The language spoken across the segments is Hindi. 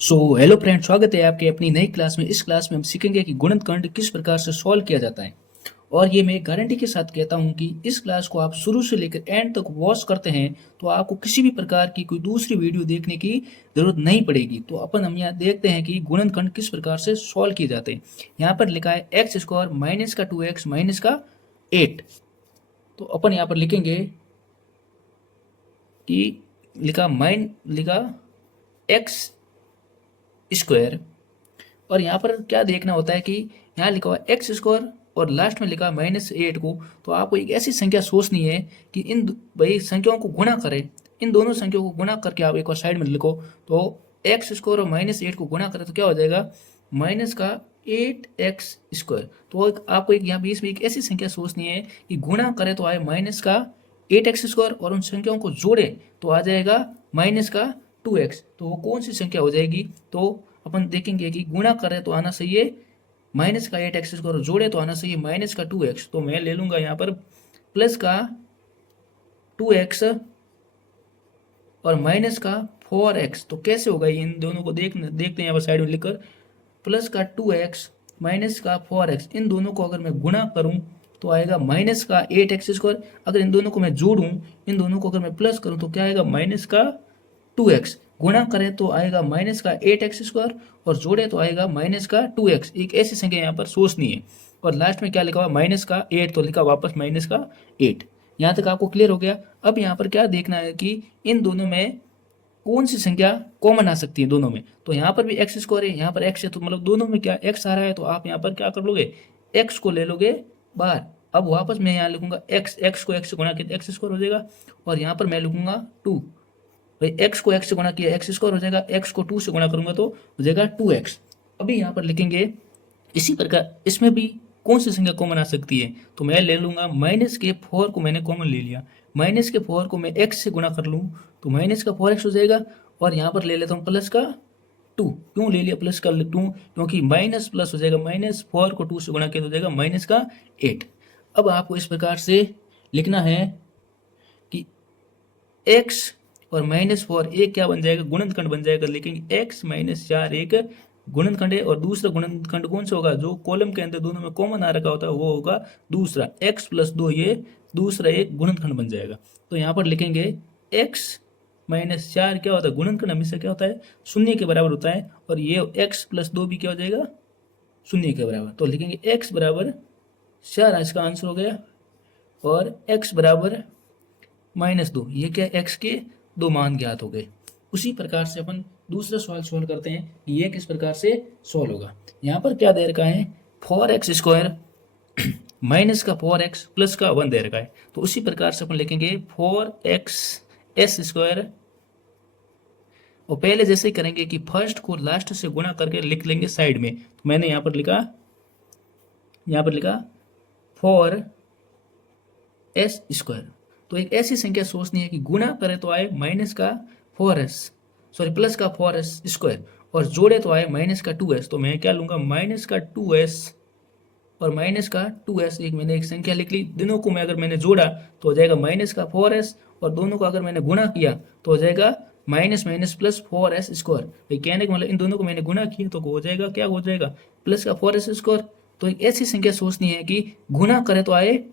हेलो फ्रेंड, स्वागत है आपके अपनी नई क्लास में। इस क्लास में हम सीखेंगे कि गुणनखंड किस प्रकार से सॉल्व किया जाता है। और ये मैं गारंटी के साथ कहता हूँ कि इस क्लास को आप शुरू से लेकर एंड तक वॉच करते हैं तो आपको किसी भी प्रकार की कोई दूसरी वीडियो देखने की जरूरत नहीं पड़ेगी। तो अपन हम यहाँ देखते हैं कि गुणनखंड किस प्रकार से सॉल्व किए जाते हैं। यहाँ पर लिखा है एक्स स्क्वायर माइनस का 2x माइनस का 8। तो अपन यहाँ पर लिखेंगे कि लिखा एक्स स्क्वायर, और यहाँ पर क्या देखना होता है कि यहाँ लिखा हुआ एक्स स्क्वायर और लास्ट में लिखा -8 को। तो आपको एक ऐसी संख्या सोचनी है कि इन भाई संख्याओं को गुणा करें, इन दोनों संख्याओं को गुणा करके आप एक बार साइड में लिखो। तो एक्स स्क्वायर और -8 को गुणा करें तो क्या हो जाएगा, माइनस का 8x स्क्वायर। तो आपको एक यहाँ बीच में एक ऐसी संख्या सोचनी है कि गुणा करें तो आए माइनस का 8x स्क्वायर, और उन संख्याओं को जोड़े तो आ जाएगा माइनस का 2x। तो वो कौन सी संख्या हो जाएगी, तो अपन देखेंगे कि गुणा करें तो आना चाहिए माइनस का 8x स्क्वायर, जोड़े तो आना चाहिए माइनस का 2x। तो मैं ले लूंगा यहाँ पर प्लस का 2x और माइनस का 4x। तो कैसे होगा, इन दोनों को देखते हैं यहाँ पर साइड में लिखकर, प्लस का 2x माइनस का 4x, इन दोनों को अगर मैं गुणा करूं तो आएगा माइनस का 8x स्क्वायर। अगर इन दोनों को मैं जोड़ूं, इन दोनों को अगर मैं प्लस करूं तो क्या आएगा, माइनस का 2x। गुणा करें तो आएगा माइनस का 8x स्क्वायर, और जोड़े तो आएगा माइनस का 2x। एक ऐसी संख्या यहाँ पर सोचनी है। और लास्ट में क्या लिखा हुआ, माइनस का 8, तो लिखा वापस माइनस का 8। यहाँ तक आपको क्लियर हो गया। अब यहाँ पर क्या देखना है कि इन दोनों में कौन सी संख्या कॉमन आ सकती है दोनों में। तो यहाँ पर भी एक्स स्क्वायर है, यहाँ पर एक्स है, तो मतलब दोनों में क्या एक्स आ रहा है। तो आप यहाँ पर क्या कर लोगे, एक्स को ले लोगे बाहर। अब वापस मैं यहाँ लिखूंगा एक्स को एक्स से गुणा किया एक्स स्क्वायर हो जाएगा, और यहाँ पर मैं लिखूंगा 2। भाई एक्स को एक्स से गुणा किया एक्स स्क्वायर हो जाएगा, एक्स को 2 से गुणा करूंगा तो हो जाएगा 2x। अभी यहाँ पर लिखेंगे इसी प्रकार इसमें भी कौन सी संख्या कॉमन आ सकती है। तो मैं ले लूंगा माइनस के 4 को मैंने कॉमन ले लिया, माइनस के 4 को मैं x से गुणा कर लूँ तो माइनस का 4x हो जाएगा। और यहाँ पर ले लेता हूँ प्लस का 2। क्यों ले लिया प्लस का 2, क्योंकि माइनस प्लस हो जाएगा, -4 को 2 से गुणा किया तो हो जाएगा माइनस का 8। अब आपको इस प्रकार से लिखना है कि x और -4 एक क्या बन जाएगा, गुणनखंड बन जाएगा। लेकिन x -4 एक गुणनखंड है, और दूसरा गुणनखंड कौन सा होगा, जो कॉलम के अंदर दोनों में कॉमन आ रखा होता है वो होगा दूसरा x + 2, ये दूसरा एक गुणनखंड बन जाएगा। तो यहाँ पर लिखेंगे x -4 क्या होता है, गुणनखंड हमेशा क्या होता है, शून्य के बराबर होता है, और ये x + 2 भी क्या हो जाएगा, शून्य के बराबर। तो लिखेंगे x बराबर 4, इसका आंसर हो गया, और x बराबर -2, ये क्या, x के 2 मान ज्ञात हो गए। उसी प्रकार से अपन दूसरा सवाल सॉल्व करते हैं कि ये किस प्रकार से सॉल्व होगा। यहाँ पर क्या दे रखा है, 4x स्क्वायर माइनस का 4x प्लस का 1 दे रखा है। तो उसी प्रकार से अपन लिखेंगे 4x s स्क्वायर, और पहले जैसे करेंगे कि फर्स्ट को लास्ट से गुणा करके लिख लेंगे साइड में। तो मैंने यहाँ पर लिखा 4s स्क्वायर। तो एक ऐसी संख्या सोचनी है कि गुणा करें तो आए माइनस का 4s, सॉरी प्लस का 4s स्क्वायर, और जोड़े तो आए माइनस का 2s। तो मैं क्या लूंगा, माइनस का 2s और माइनस का 2s, एक मैंने एक संख्या लिख ली। दोनों को मैं अगर मैंने जोड़ा तो हो जाएगा माइनस का 4s, और दोनों को अगर मैंने गुणा किया तो हो जाएगा minus minus plus 4s square. भाई कहने का मतलब इन दोनों को मैंने गुणा किया तो हो जाएगा, क्या हो जाएगा, प्लस का 4s स्क्वायर। तो एक ऐसी संख्या सोचनी है कि गुणा करें तो आए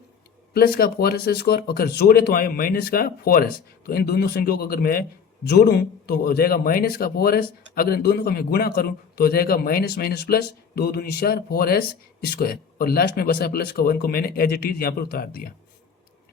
प्लस का 4s स्क्वायर, अगर जोड़े तो आए माइनस का 4s। तो इन दोनों संख्याओं को अगर मैं जोड़ूं तो हो जाएगा माइनस का 4s, अगर इन दोनों का मैं गुणा करूं तो हो जाएगा माइनस माइनस प्लस, 2 दूनी 4 4s स्क्वायर, और लास्ट में बसा प्लस का 1 को मैंने एज इट इज यहाँ पर उतार दिया।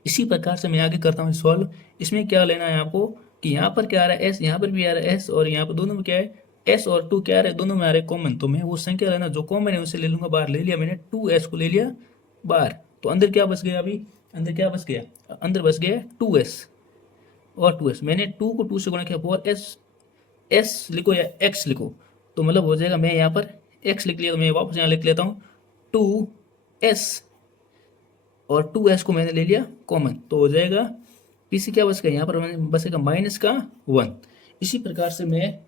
इसी प्रकार से मैं आगे करता हूँ सॉल्व। इसमें क्या लेना है आपको कि यहाँ पर क्या आ रहा है s, यहाँ पर भी आ रहा है s, और यहाँ पर दोनों में क्या है s और 2 क्या आ रहा है, दोनों में आ रहा है कॉमन। तो मैं वो संख्या लेना जो कॉमन है उसे ले लूंगा बाहर। ले लिया मैंने 2s को ले लिया बाहर, तो अंदर क्या बच गया, अभी अंदर क्या बच गया, अंदर बच गया 2s और 2s। मैंने 2 को 2 से गुणा किया, 4s, s लिखो या x लिखो तो मतलब हो जाएगा, मैं यहाँ पर x लिख लिया तो मैं वापस यहाँ लिख लेता हूँ 2s, और 2s को मैंने ले लिया कॉमन, तो हो जाएगा पीछे क्या बच गया, यहाँ पर बचेगा माइनस का 1। इसी प्रकार से मैं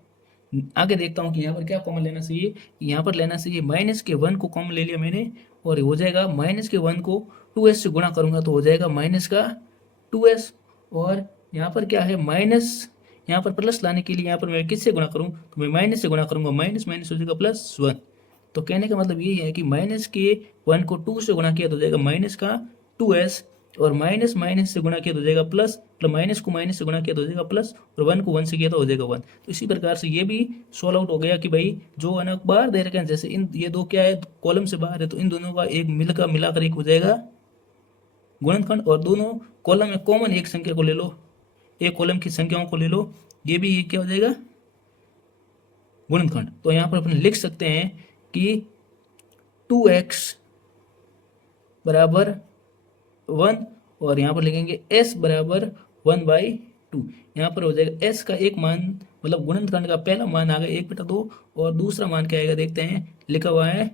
आगे देखता हूँ कि यहाँ पर क्या कॉमन लेना चाहिए। यहाँ पर लेना चाहिए माइनस के 1 को कॉमन ले लिया मैंने, और हो जाएगा माइनस के 1 को 2s से गुणा करूंगा तो हो जाएगा माइनस का 2s, और यहाँ पर क्या है माइनस यहाँ पर प्लस लाने के लिए यहाँ पर मैं किससे गुणा करूँ, तो मैं माइनस से गुणा करूँगा, माइनस माइनस हो जाएगा +1। तो कहने का मतलब ये है कि माइनस के 1 को 2 से गुणा किया तो हो जाएगा माइनस का 2s, और माइनस माइनस से गुणा किया तो हो जाएगा प्लस, मतलब माइनस को माइनस से गुणा किया तो हो जाएगा प्लस, और 1 को 1 से किया तो हो जाएगा 1। तो इसी प्रकार से ये भी सोल्व आउट हो गया कि भाई जो है ना बाहर दे रखे हैं, जैसे इन ये दो क्या है, कॉलम से बाहर है, तो इन दोनों का एक मिलाकर एक हो जाएगा गुणनखंड, और दोनों कॉलम में कॉमन एक संख्या को ले लो, एक कॉलम की संख्याओं को ले लो, ये भी क्या हो जाएगा गुणनखंड। तो यहाँ पर अपन लिख सकते हैं कि 2x बराबर 1, और यहाँ पर लिखेंगे s बराबर 1/2। यहाँ पर हो जाएगा s का एक मान, मतलब गुणनखंड का पहला मान आ गया 1/2, और दूसरा मान क्या आएगा देखते हैं, लिखा हुआ है,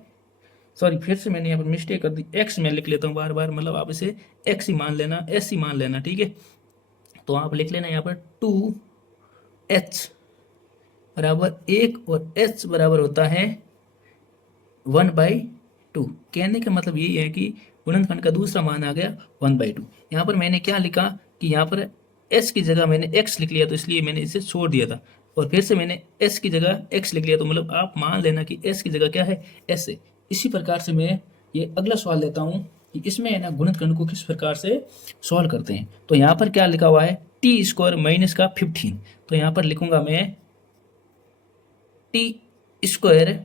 सॉरी फिर से मैंने यहाँ पर मिस्टेक कर दी, x में लिख लेता हूँ बार बार, मतलब आप इसे x ही मान लेना, s ही मान लेना, ठीक है। तो आप लिख लेना यहाँ पर 2h बराबर 1 और h बराबर होता है 1/2। कहने का मतलब यही है कि गुणनखंड का दूसरा मान आ गया 1/2। यहाँ पर मैंने क्या लिखा कि यहाँ पर s की जगह मैंने x लिख लिया, तो इसलिए मैंने इसे छोड़ दिया था, और फिर से मैंने s की जगह x लिख लिया, तो मतलब आप मान लेना कि s की जगह क्या है, s है। इसी प्रकार से मैं ये अगला सवाल लेता हूँ कि इसमें है ना गुणनखंड को किस प्रकार से सॉल्व करते हैं। तो यहाँ पर क्या लिखा हुआ है, t² माइनस का 15। तो यहाँ पर लिखूंगा मैं t²,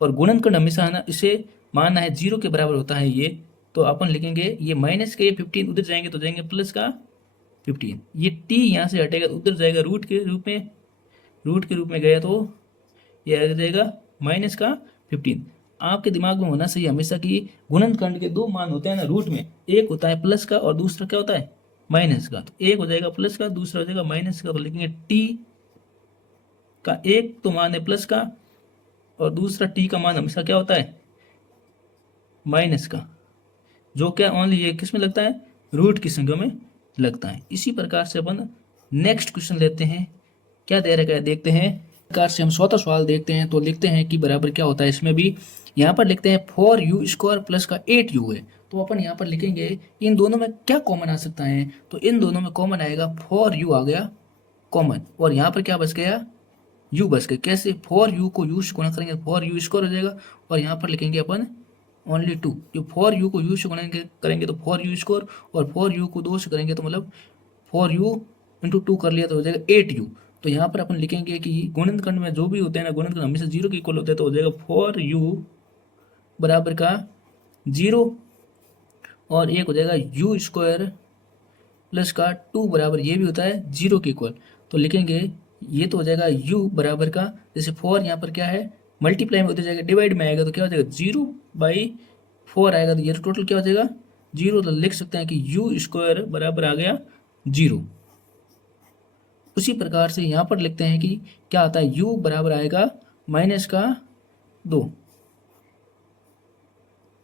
और गुणनखंड हमेशा ना इसे मानना है 0 के बराबर होता है ये, तो अपन लिखेंगे ये माइनस के 15 उधर जाएंगे तो जाएंगे प्लस का 15, ये t यहाँ से हटेगा उधर जाएगा रूट के रूप में गया, तो ये आ जाएगा माइनस का 15। आपके दिमाग में होना चाहिए हमेशा कि गुणनखंड के दो मान होते हैं ना रूट में, एक होता है प्लस का और दूसरा क्या होता है माइनस का। तो एक हो जाएगा प्लस का, दूसरा हो जाएगा माइनस का, तो लिखेंगे t का एक तो मान है प्लस का, और दूसरा t का मान हमेशा क्या होता है माइनस का, जो क्या ओनली ये किस में लगता है, रूट की संख्या में लगता है। इसी प्रकार से अपन नेक्स्ट क्वेश्चन लेते हैं, क्या दे रखा है देखते हैं। प्रकार से हम चौथा सवाल देखते हैं, तो लिखते हैं कि बराबर क्या होता है इसमें भी, यहाँ पर लिखते हैं 4u² प्लस का 8u है। तो अपन यहाँ पर लिखेंगे इन दोनों में क्या कॉमन आ सकता है, तो इन दोनों में कॉमन आएगा 4u आ गया कॉमन, और यहाँ पर क्या बच गया u बच गया। कैसे, 4u को u से गुणा करेंगे 4u² हो जाएगा, और यहाँ पर लिखेंगे अपन ओनली 2, जो 4u को u से गुणा करेंगे तो 4u², और 4u को 2 से करेंगे तो मतलब 4u इंटू 2 कर लिया तो हो जाएगा 8u। तो यहाँ पर अपन लिखेंगे कि गुणनखंड में जो भी होते हैं ना, गुणनखंड हमेशा 0 के इक्वल होते हैं, तो हो जाएगा 4u बराबर का 0, और एक हो जाएगा u² प्लस का 2 बराबर ये भी होता है 0 के इक्वल। तो लिखेंगे ये तो हो जाएगा u बराबर का, जैसे 4 यहाँ पर क्या है मल्टीप्लाई में होते जाएगा, डिवाइड में आएगा तो क्या हो जाएगा 0/4 आएगा, तो ये टोटल क्या हो जाएगा 0। तो लिख सकते हैं कि u² बराबर आ गया 0। उसी प्रकार से यहाँ पर लिखते हैं कि क्या आता है, u बराबर आएगा माइनस का 2।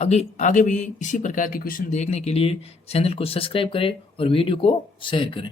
आगे भी इसी प्रकार के क्वेश्चन देखने के लिए चैनल को सब्सक्राइब करें और वीडियो को शेयर करें।